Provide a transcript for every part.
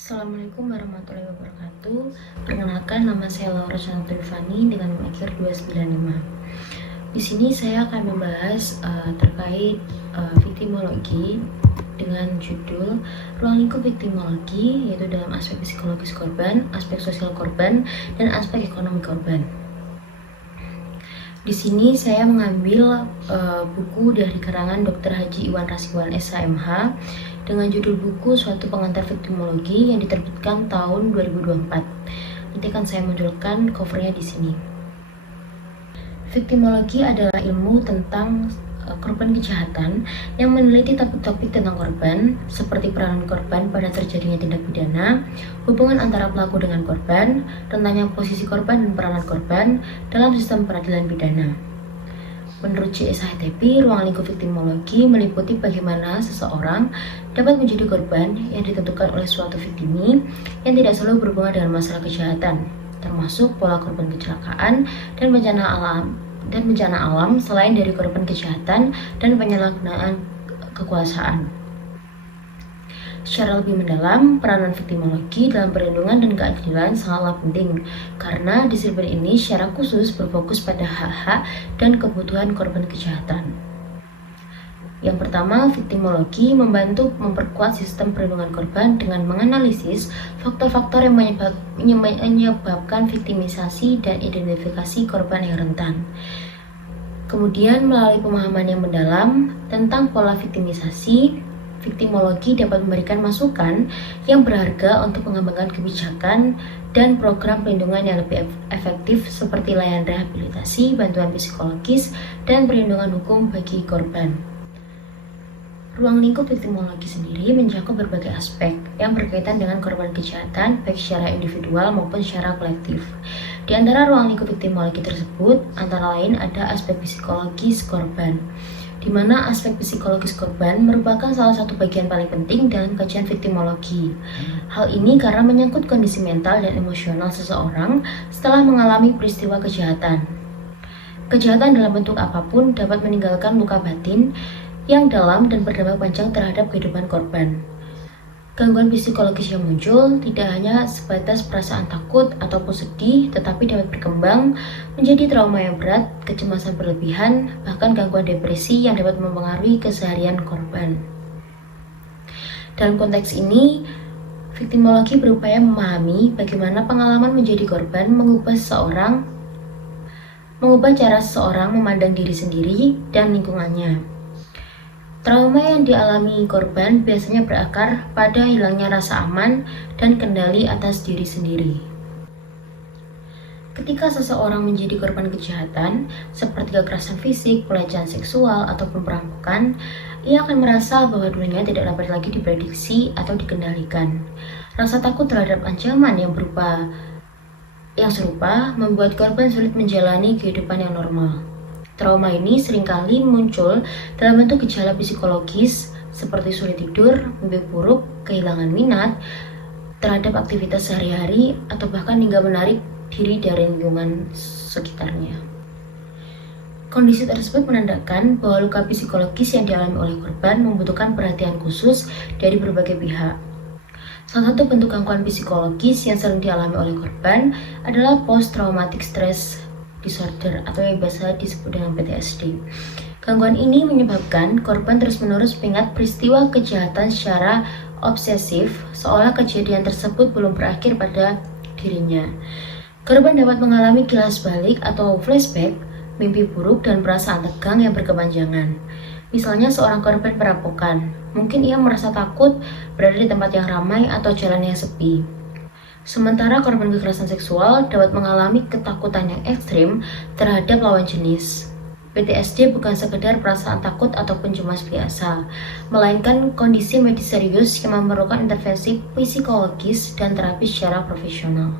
Assalamualaikum warahmatullahi wabarakatuh. Perkenalkan, nama saya Laura Chantal Fani dengan NIM 295. Di sini saya akan membahas terkait viktimologi dengan judul Ruang Lingkup Viktimologi, yaitu dalam aspek psikologis korban, aspek sosial korban, dan aspek ekonomi korban. Di sini saya mengambil buku dari karangan Dr. Haji Iwan Rasiwan SHMH dengan judul buku Suatu Pengantar Viktimologi yang diterbitkan tahun 2024. Nanti akan saya munculkan covernya di sini. Viktimologi adalah ilmu tentang korban kejahatan yang meneliti topik-topik tentang korban, seperti peranan korban pada terjadinya tindak pidana, hubungan antara pelaku dengan korban, rentangnya posisi korban dan peranan korban dalam sistem peradilan pidana. Menurut JSHTP, ruang lingkup viktimologi meliputi bagaimana seseorang dapat menjadi korban yang ditentukan oleh suatu viktimi yang tidak selalu berhubungan dengan masalah kejahatan, termasuk pola korban kecelakaan dan bencana alam selain dari korban kejahatan dan penyalahgunaan kekuasaan. Secara lebih mendalam, peranan viktimologi dalam perlindungan dan keadilan sangatlah penting karena disiplin ini secara khusus berfokus pada hak-hak dan kebutuhan korban kejahatan. Yang pertama, viktimologi membantu memperkuat sistem perlindungan korban dengan menganalisis faktor-faktor yang menyebabkan viktimisasi dan identifikasi korban yang rentan. Kemudian, melalui pemahaman yang mendalam tentang pola viktimisasi, viktimologi dapat memberikan masukan yang berharga untuk mengembangkan kebijakan dan program perlindungan yang lebih efektif seperti layanan rehabilitasi, bantuan psikologis, dan perlindungan hukum bagi korban. Ruang lingkup viktimologi sendiri mencakup berbagai aspek yang berkaitan dengan korban kejahatan, baik secara individual maupun secara kolektif. Di antara ruang lingkup viktimologi tersebut, antara lain ada aspek psikologis korban, di mana aspek psikologis korban merupakan salah satu bagian paling penting dalam kajian viktimologi. Hal ini karena menyangkut kondisi mental dan emosional seseorang setelah mengalami peristiwa kejahatan. Kejahatan dalam bentuk apapun dapat meninggalkan luka batin yang dalam dan berdampak panjang terhadap kehidupan korban. Gangguan psikologis yang muncul tidak hanya sebatas perasaan takut ataupun sedih, tetapi dapat berkembang menjadi trauma yang berat, kecemasan berlebihan, bahkan gangguan depresi yang dapat mempengaruhi keseharian korban. Dalam konteks ini, viktimologi berupaya memahami bagaimana pengalaman menjadi korban mengubah cara seseorang memandang diri sendiri dan lingkungannya. Trauma yang dialami korban biasanya berakar pada hilangnya rasa aman dan kendali atas diri sendiri. Ketika seseorang menjadi korban kejahatan, seperti kekerasan fisik, pelecehan seksual, ataupun perampokan, ia akan merasa bahwa dirinya tidak dapat lagi diprediksi atau dikendalikan. Rasa takut terhadap ancaman yang serupa membuat korban sulit menjalani kehidupan yang normal. Trauma ini seringkali muncul dalam bentuk gejala psikologis seperti sulit tidur, mimpi buruk, kehilangan minat terhadap aktivitas sehari-hari, atau bahkan hingga menarik diri dari lingkungan sekitarnya. Kondisi tersebut menandakan bahwa luka psikologis yang dialami oleh korban membutuhkan perhatian khusus dari berbagai pihak. Salah satu bentuk gangguan psikologis yang sering dialami oleh korban adalah post-traumatic stress disorder atau yang biasa disebut dengan PTSD. Gangguan ini menyebabkan korban terus-menerus mengingat peristiwa kejahatan secara obsesif, seolah kejadian tersebut belum berakhir pada dirinya. Korban dapat mengalami kilas balik atau flashback, mimpi buruk, dan perasaan tegang yang berkepanjangan. Misalnya seorang korban perampokan, mungkin ia merasa takut berada di tempat yang ramai atau jalan yang sepi. Sementara korban kekerasan seksual dapat mengalami ketakutan yang ekstrim terhadap lawan jenis. PTSD bukan sekedar perasaan takut ataupun cemas biasa, melainkan kondisi medis serius yang memerlukan intervensi psikologis dan terapi secara profesional.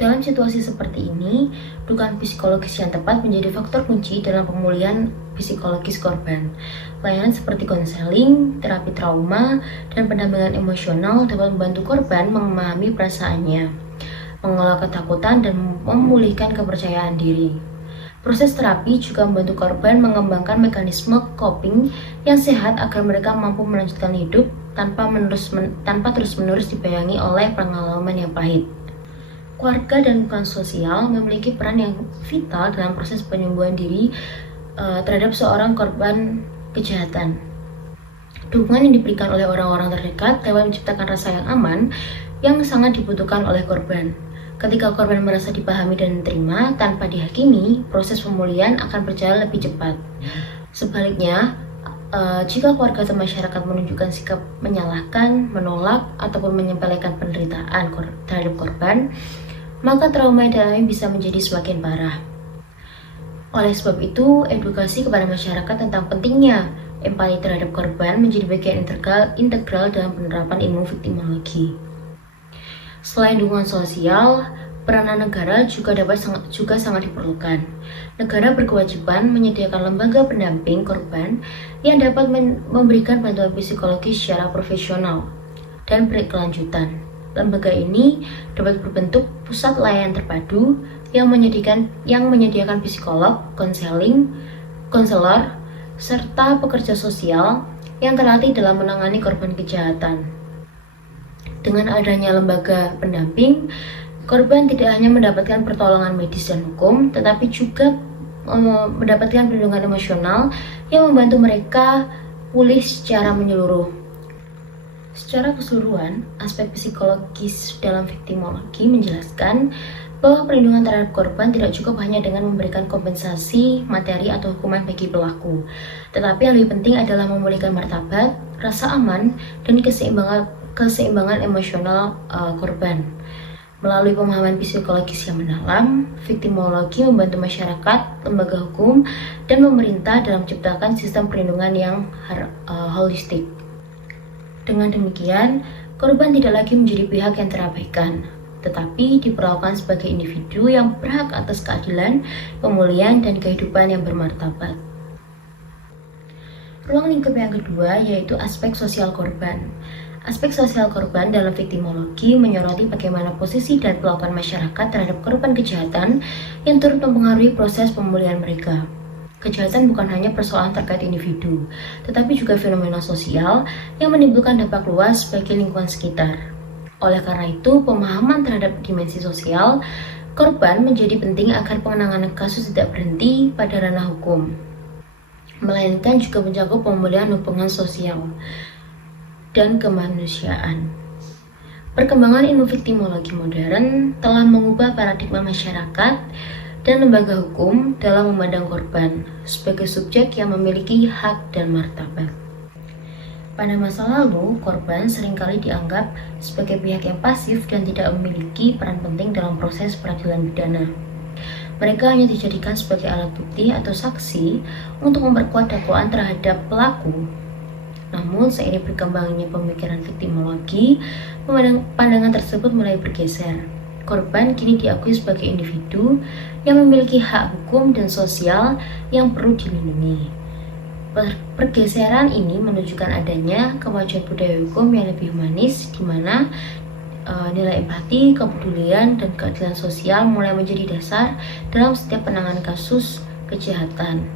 Dalam situasi seperti ini, dukungan psikologis yang tepat menjadi faktor kunci dalam pemulihan psikologis korban. Layanan seperti konseling, terapi trauma, dan pendampingan emosional dapat membantu korban memahami perasaannya, mengelola ketakutan, dan memulihkan kepercayaan diri. Proses terapi juga membantu korban mengembangkan mekanisme coping yang sehat agar mereka mampu melanjutkan hidup tanpa terus-menerus dibayangi oleh pengalaman yang pahit. Keluarga dan lingkungan sosial memiliki peran yang vital dalam proses penyembuhan diri terhadap seorang korban kejahatan. Dukungan yang diberikan oleh orang-orang terdekat lewat menciptakan rasa yang aman yang sangat dibutuhkan oleh korban. Ketika korban merasa dipahami dan diterima tanpa dihakimi, proses pemulihan akan berjalan lebih cepat. Sebaliknya, jika keluarga atau masyarakat menunjukkan sikap menyalahkan, menolak, ataupun menyepelekan penderitaan terhadap korban, maka trauma yang dialami bisa menjadi semakin parah. Oleh sebab itu, edukasi kepada masyarakat tentang pentingnya empati terhadap korban menjadi bagian integral dalam penerapan ilmu viktimologi. Selain dukungan sosial, peranan negara juga sangat diperlukan. Negara berkewajiban menyediakan lembaga pendamping korban yang dapat memberikan bantuan psikologis secara profesional dan berkelanjutan. Lembaga ini dapat berbentuk pusat layanan terpadu yang menyediakan psikolog, konselor, serta pekerja sosial yang terlatih dalam menangani korban kejahatan. Dengan adanya lembaga pendamping, korban tidak hanya mendapatkan pertolongan medis dan hukum, tetapi juga mendapatkan perlindungan emosional yang membantu mereka pulih secara menyeluruh. Secara keseluruhan, aspek psikologis dalam viktimologi menjelaskan bahwa perlindungan terhadap korban tidak cukup hanya dengan memberikan kompensasi, materi, atau hukuman bagi pelaku, tetapi yang lebih penting adalah memulihkan martabat, rasa aman, dan keseimbangan emosional korban. Melalui pemahaman psikologis yang mendalam, viktimologi membantu masyarakat, lembaga hukum, dan pemerintah dalam menciptakan sistem perlindungan yang holistik. Dengan demikian, korban tidak lagi menjadi pihak yang terabaikan, tetapi diperlakukan sebagai individu yang berhak atas keadilan, pemulihan, dan kehidupan yang bermartabat. Ruang lingkup yang kedua yaitu aspek sosial korban. Aspek sosial korban dalam viktimologi menyoroti bagaimana posisi dan perlakuan masyarakat terhadap korban kejahatan yang turut mempengaruhi proses pemulihan mereka. Kejahatan bukan hanya persoalan terkait individu, tetapi juga fenomena sosial yang menimbulkan dampak luas bagi lingkungan sekitar. Oleh karena itu, pemahaman terhadap dimensi sosial korban menjadi penting agar penanganan kasus tidak berhenti pada ranah hukum, melainkan juga mencakup pemulihan hubungan sosial dan kemanusiaan. Perkembangan ilmu viktimologi modern telah mengubah paradigma masyarakat dan lembaga hukum dalam memandang korban sebagai subjek yang memiliki hak dan martabat. Pada masa lalu, korban seringkali dianggap sebagai pihak yang pasif dan tidak memiliki peran penting dalam proses peradilan pidana. Mereka hanya dijadikan sebagai alat bukti atau saksi untuk memperkuat dakwaan terhadap pelaku. Namun, seiring berkembangnya pemikiran viktimologi, pandangan tersebut mulai bergeser. Korban kini diakui sebagai individu yang memiliki hak hukum dan sosial yang perlu dilindungi. Pergeseran ini menunjukkan adanya kemajuan budaya hukum yang lebih humanis, di mana nilai empati, kepedulian, dan keadilan sosial mulai menjadi dasar dalam setiap penanganan kasus kejahatan.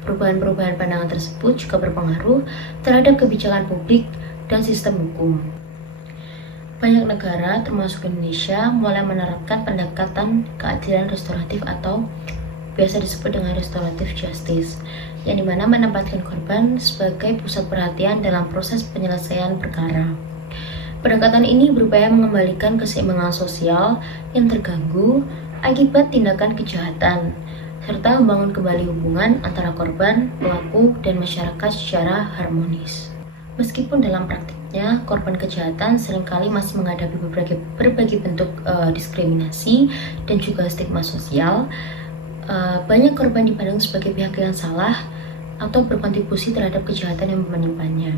Perubahan-perubahan pandangan tersebut juga berpengaruh terhadap kebijakan publik dan sistem hukum. Banyak negara, termasuk Indonesia, mulai menerapkan pendekatan keadilan restoratif atau biasa disebut dengan restoratif justice, yang dimana menempatkan korban sebagai pusat perhatian dalam proses penyelesaian perkara. Pendekatan ini berupaya mengembalikan keseimbangan sosial yang terganggu akibat tindakan kejahatan, serta membangun kembali hubungan antara korban, pelaku, dan masyarakat secara harmonis. Meskipun dalam praktiknya, korban kejahatan seringkali masih menghadapi berbagai bentuk diskriminasi dan juga stigma sosial, banyak korban dipandang sebagai pihak yang salah atau berkontribusi terhadap kejahatan yang menimpanya.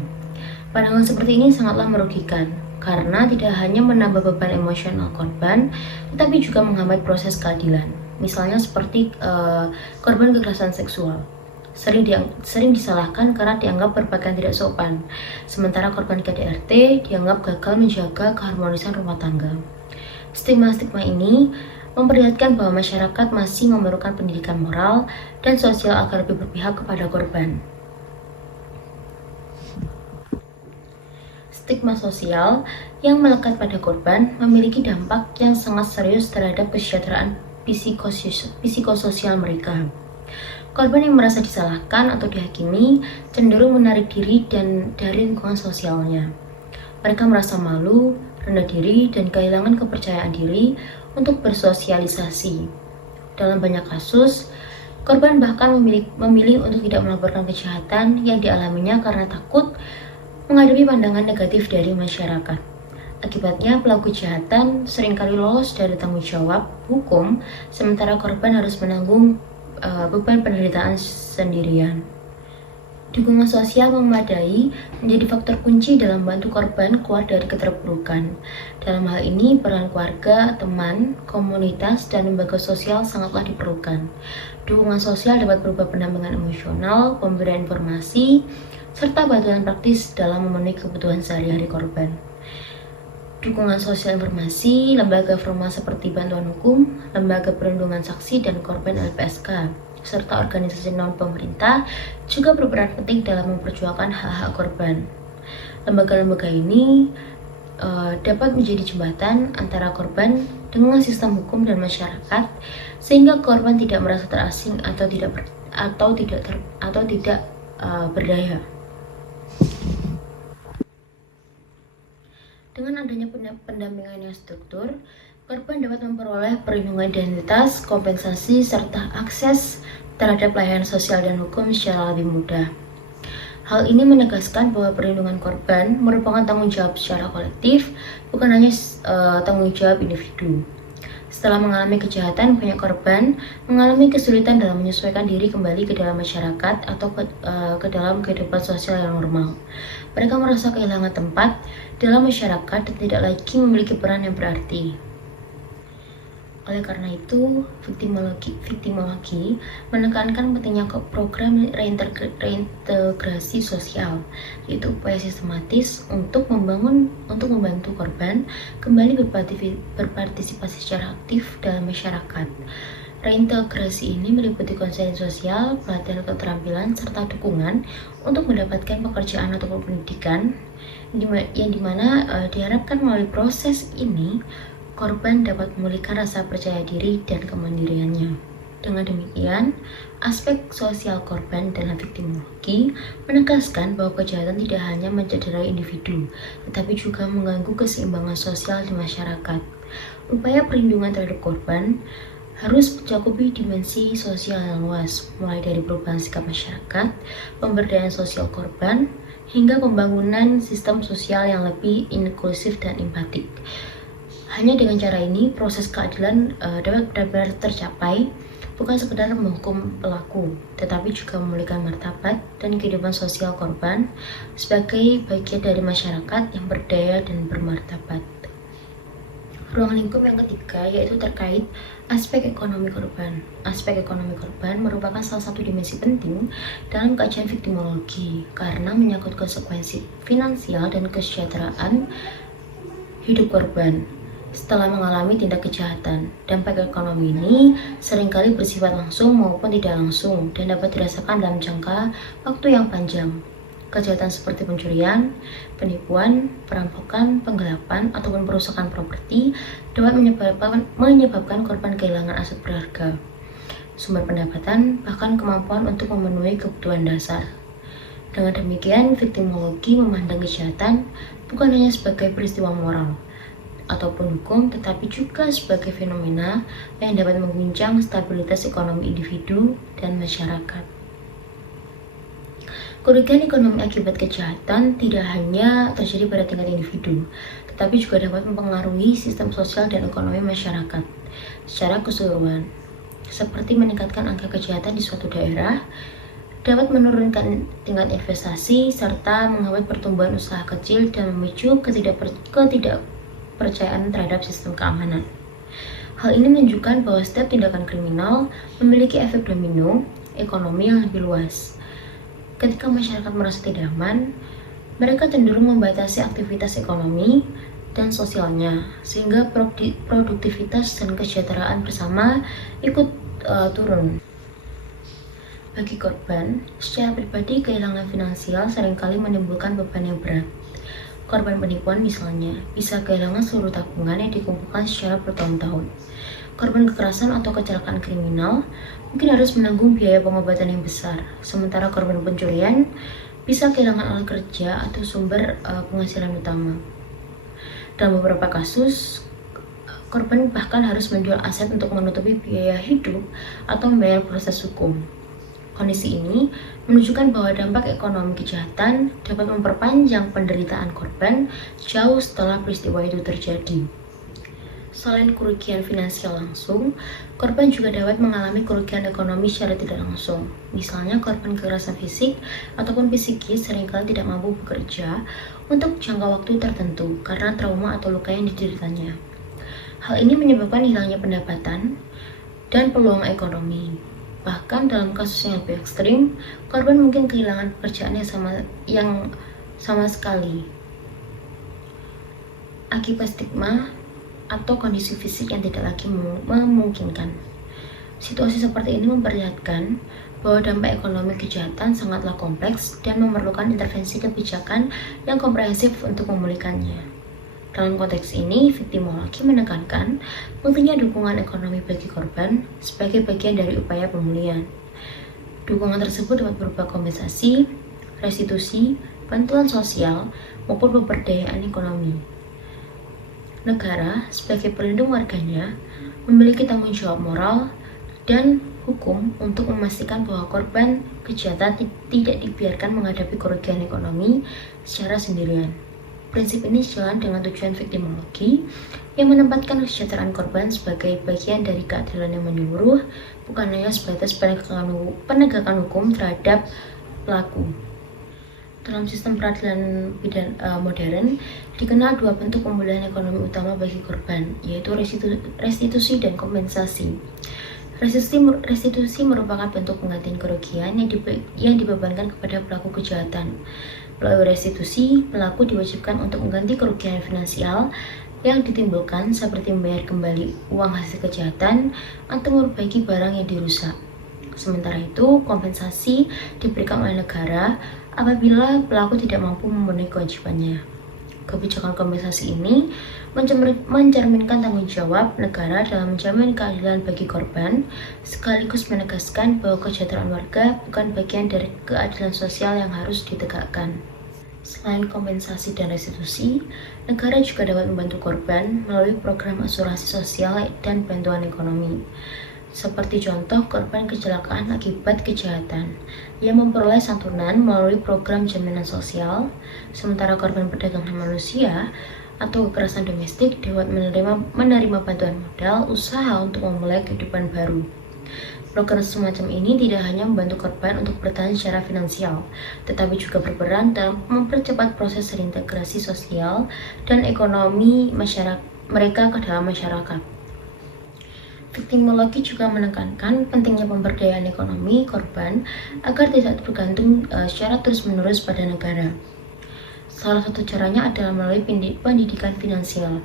Pandangan seperti ini sangatlah merugikan, karena tidak hanya menambah beban emosional korban, tetapi juga menghambat proses keadilan. Misalnya seperti korban kekerasan seksual. Sering disalahkan karena dianggap berpakaian tidak sopan, sementara korban KDRT dianggap gagal menjaga keharmonisan rumah tangga. Stigma-stigma ini memperlihatkan bahwa masyarakat masih memerlukan pendidikan moral dan sosial agar lebih berpihak kepada korban. Stigma sosial yang melekat pada korban memiliki dampak yang sangat serius terhadap kesejahteraan psikososial mereka. Korban yang merasa disalahkan atau dihakimi cenderung menarik diri dari lingkungan sosialnya. Mereka merasa malu, rendah diri, dan kehilangan kepercayaan diri untuk bersosialisasi. Dalam banyak kasus, korban bahkan memilih untuk tidak melaporkan kejahatan yang dialaminya karena takut menghadapi pandangan negatif dari masyarakat. Akibatnya, pelaku kejahatan seringkali lolos dari tanggung jawab hukum, sementara korban harus menanggung beban penderitaan sendirian. Dukungan sosial memadai menjadi faktor kunci dalam membantu korban keluar dari keterpurukan. Dalam hal ini, peran keluarga, teman, komunitas, dan lembaga sosial sangatlah diperlukan. Dukungan sosial dapat berupa pendampingan emosional, pemberian informasi, serta bantuan praktis dalam memenuhi kebutuhan sehari-hari korban. Dukungan sosial informasi, lembaga formal seperti bantuan hukum, lembaga perlindungan saksi dan korban LPSK, serta organisasi non-pemerintah juga berperan penting dalam memperjuangkan hak-hak korban. Lembaga-lembaga ini dapat menjadi jembatan antara korban dengan sistem hukum dan masyarakat, sehingga korban tidak merasa terasing atau tidak berdaya. Dengan adanya pendampingan yang struktur, korban dapat memperoleh perlindungan identitas, kompensasi, serta akses terhadap layanan sosial dan hukum secara lebih mudah. Hal ini menegaskan bahwa perlindungan korban merupakan tanggung jawab secara kolektif, bukan hanya tanggung jawab individu. Setelah mengalami kejahatan, banyak korban mengalami kesulitan dalam menyesuaikan diri kembali ke dalam masyarakat atau ke dalam kehidupan sosial yang normal. Mereka merasa kehilangan tempat dalam masyarakat dan tidak lagi memiliki peran yang berarti. Oleh karena itu, viktimologi menekankan pentingnya program reintegrasi sosial, yaitu upaya sistematis untuk membantu korban kembali berpartisipasi secara aktif dalam masyarakat. Reintegrasi ini meliputi konseling sosial, pelatihan keterampilan, serta dukungan untuk mendapatkan pekerjaan atau pendidikan, yang dimana diharapkan melalui proses ini korban dapat memulihkan rasa percaya diri dan kemandiriannya. Dengan demikian, aspek sosial korban dalam viktimologi menegaskan bahwa kejahatan tidak hanya mencederai individu, tetapi juga mengganggu keseimbangan sosial di masyarakat. Upaya perlindungan terhadap korban harus mencakupi dimensi sosial yang luas, mulai dari perubahan sikap masyarakat, pemberdayaan sosial korban, hingga pembangunan sistem sosial yang lebih inklusif dan empatik. Hanya dengan cara ini, proses keadilan dapat benar-benar tercapai, bukan sekedar menghukum pelaku, tetapi juga memulihkan martabat dan kehidupan sosial korban sebagai bagian dari masyarakat yang berdaya dan bermartabat. Ruang lingkup yang ketiga yaitu terkait aspek ekonomi korban. Aspek ekonomi korban merupakan salah satu dimensi penting dalam kajian viktimologi karena menyangkut konsekuensi finansial dan kesejahteraan hidup korban setelah mengalami tindak kejahatan. Dampak ekonomi ini seringkali bersifat langsung maupun tidak langsung dan dapat dirasakan dalam jangka waktu yang panjang. Kejahatan seperti pencurian, penipuan, perampokan, penggelapan, ataupun perusakan properti dapat menyebabkan korban kehilangan aset berharga, sumber pendapatan, bahkan kemampuan untuk memenuhi kebutuhan dasar. Dengan demikian, viktimologi memandang kejahatan bukan hanya sebagai peristiwa moral ataupun hukum, tetapi juga sebagai fenomena yang dapat mengguncang stabilitas ekonomi individu dan masyarakat. Kerugian ekonomi akibat kejahatan tidak hanya terjadi pada tingkat individu, tetapi juga dapat mempengaruhi sistem sosial dan ekonomi masyarakat secara keseluruhan, seperti meningkatkan angka kejahatan di suatu daerah, dapat menurunkan tingkat investasi, serta menghambat pertumbuhan usaha kecil dan memicu ketidakpercayaan terhadap sistem keamanan. Hal ini menunjukkan bahwa setiap tindakan kriminal memiliki efek domino ekonomi yang lebih luas. Ketika masyarakat merasa tidak aman, mereka cenderung membatasi aktivitas ekonomi dan sosialnya, sehingga produktivitas dan kesejahteraan bersama ikut turun. Bagi korban, secara pribadi kehilangan finansial seringkali menimbulkan beban yang berat. Korban penipuan misalnya bisa kehilangan seluruh tabungan yang dikumpulkan secara bertahun-tahun. Korban kekerasan atau kecelakaan kriminal mungkin harus menanggung biaya pengobatan yang besar, sementara korban pencurian bisa kehilangan alat kerja atau sumber penghasilan utama. Dalam beberapa kasus, korban bahkan harus menjual aset untuk menutupi biaya hidup atau membayar proses hukum. Kondisi ini menunjukkan bahwa dampak ekonomi kejahatan dapat memperpanjang penderitaan korban jauh setelah peristiwa itu terjadi. Selain kerugian finansial langsung, korban juga dapat mengalami kerugian ekonomi secara tidak langsung. Misalnya korban kekerasan fisik ataupun psikis seringkali tidak mampu bekerja untuk jangka waktu tertentu karena trauma atau luka yang dideritanya. Hal ini menyebabkan hilangnya pendapatan dan peluang ekonomi. Bahkan dalam kasus yang lebih ekstrim, korban mungkin kehilangan pekerjaan yang sama sekali akibat stigma atau kondisi fisik yang tidak lagi memungkinkan. Situasi seperti ini memperlihatkan bahwa dampak ekonomi kejahatan sangatlah kompleks dan memerlukan intervensi kebijakan yang komprehensif untuk memulihkannya. Dalam konteks ini, viktimologi menekankan pentingnya dukungan ekonomi bagi korban sebagai bagian dari upaya pemulihan. Dukungan tersebut dapat berupa kompensasi, restitusi, bantuan sosial, maupun pemberdayaan ekonomi. Negara, sebagai pelindung warganya, memiliki tanggung jawab moral dan hukum untuk memastikan bahwa korban kejahatan tidak dibiarkan menghadapi kerugian ekonomi secara sendirian. Prinsip ini sejalan dengan tujuan viktimologi yang menempatkan kesejahteraan korban sebagai bagian dari keadilan yang menyeluruh, bukan hanya sebatas penegakan hukum terhadap pelaku. Dalam sistem peradilan pidana modern, dikenal dua bentuk pemulihan ekonomi utama bagi korban, yaitu restitusi dan kompensasi. Restitusi merupakan bentuk penggantian kerugian yang dibebankan kepada pelaku kejahatan. Melalui restitusi, pelaku diwajibkan untuk mengganti kerugian finansial yang ditimbulkan seperti membayar kembali uang hasil kejahatan atau memperbaiki barang yang dirusak. Sementara itu, kompensasi diberikan oleh negara apabila pelaku tidak mampu memenuhi kewajibannya. Kebijakan kompensasi ini mencerminkan tanggung jawab negara dalam menjamin keadilan bagi korban, sekaligus menegaskan bahwa kesejahteraan warga bukan bagian dari keadilan sosial yang harus ditegakkan. Selain kompensasi dan restitusi, negara juga dapat membantu korban melalui program asuransi sosial dan bantuan ekonomi. Seperti contoh korban kecelakaan akibat kejahatan yang memperoleh santunan melalui program jaminan sosial, sementara korban perdagangan manusia atau kekerasan domestik dapat menerima bantuan modal usaha untuk memulai kehidupan baru. Program semacam ini tidak hanya membantu korban untuk bertahan secara finansial, tetapi juga berperan dalam mempercepat proses reintegrasi sosial dan ekonomi mereka ke dalam masyarakat. Viktimologi juga menekankan pentingnya pemberdayaan ekonomi korban agar tidak bergantung secara terus-menerus pada negara. Salah satu caranya adalah melalui pendidikan finansial,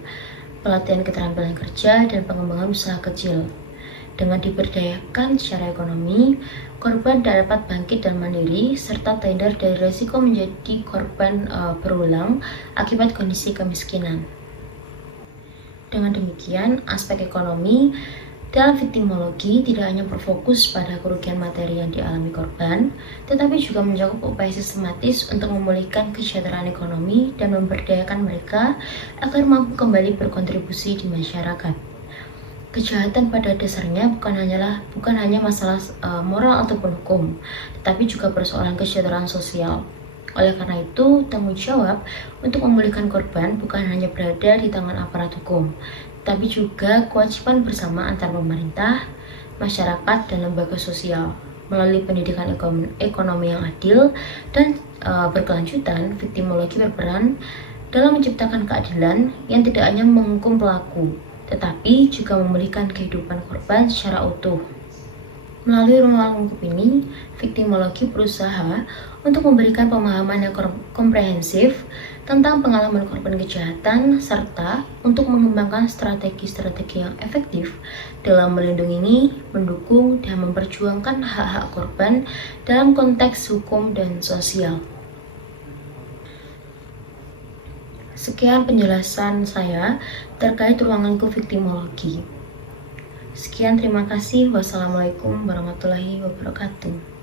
pelatihan keterampilan kerja, dan pengembangan usaha kecil. Dengan diberdayakan secara ekonomi, korban dapat bangkit dan mandiri, serta terhindar dari risiko menjadi korban berulang akibat kondisi kemiskinan. Dengan demikian, aspek ekonomi dalam viktimologi tidak hanya berfokus pada kerugian materi yang dialami korban, tetapi juga mencakup upaya sistematis untuk memulihkan kesejahteraan ekonomi dan memberdayakan mereka agar mampu kembali berkontribusi di masyarakat. Kejahatan pada dasarnya bukan hanya masalah moral ataupun hukum, tetapi juga persoalan kesejahteraan sosial. Oleh karena itu, tanggung jawab untuk memulihkan korban bukan hanya berada di tangan aparat hukum, tapi juga kewajiban bersama antar pemerintah, masyarakat, dan lembaga sosial. Melalui pendidikan ekonomi yang adil dan berkelanjutan, viktimologi berperan dalam menciptakan keadilan yang tidak hanya menghukum pelaku, tetapi juga memulihkan kehidupan korban secara utuh. Melalui ruang lingkup ini, viktimologi berusaha untuk memberikan pemahaman yang komprehensif tentang pengalaman korban kejahatan, serta untuk mengembangkan strategi-strategi yang efektif dalam melindungi, mendukung, dan memperjuangkan hak-hak korban dalam konteks hukum dan sosial. Sekian penjelasan saya terkait ruanganku viktimologi. Sekian, terima kasih. Wassalamualaikum warahmatullahi wabarakatuh.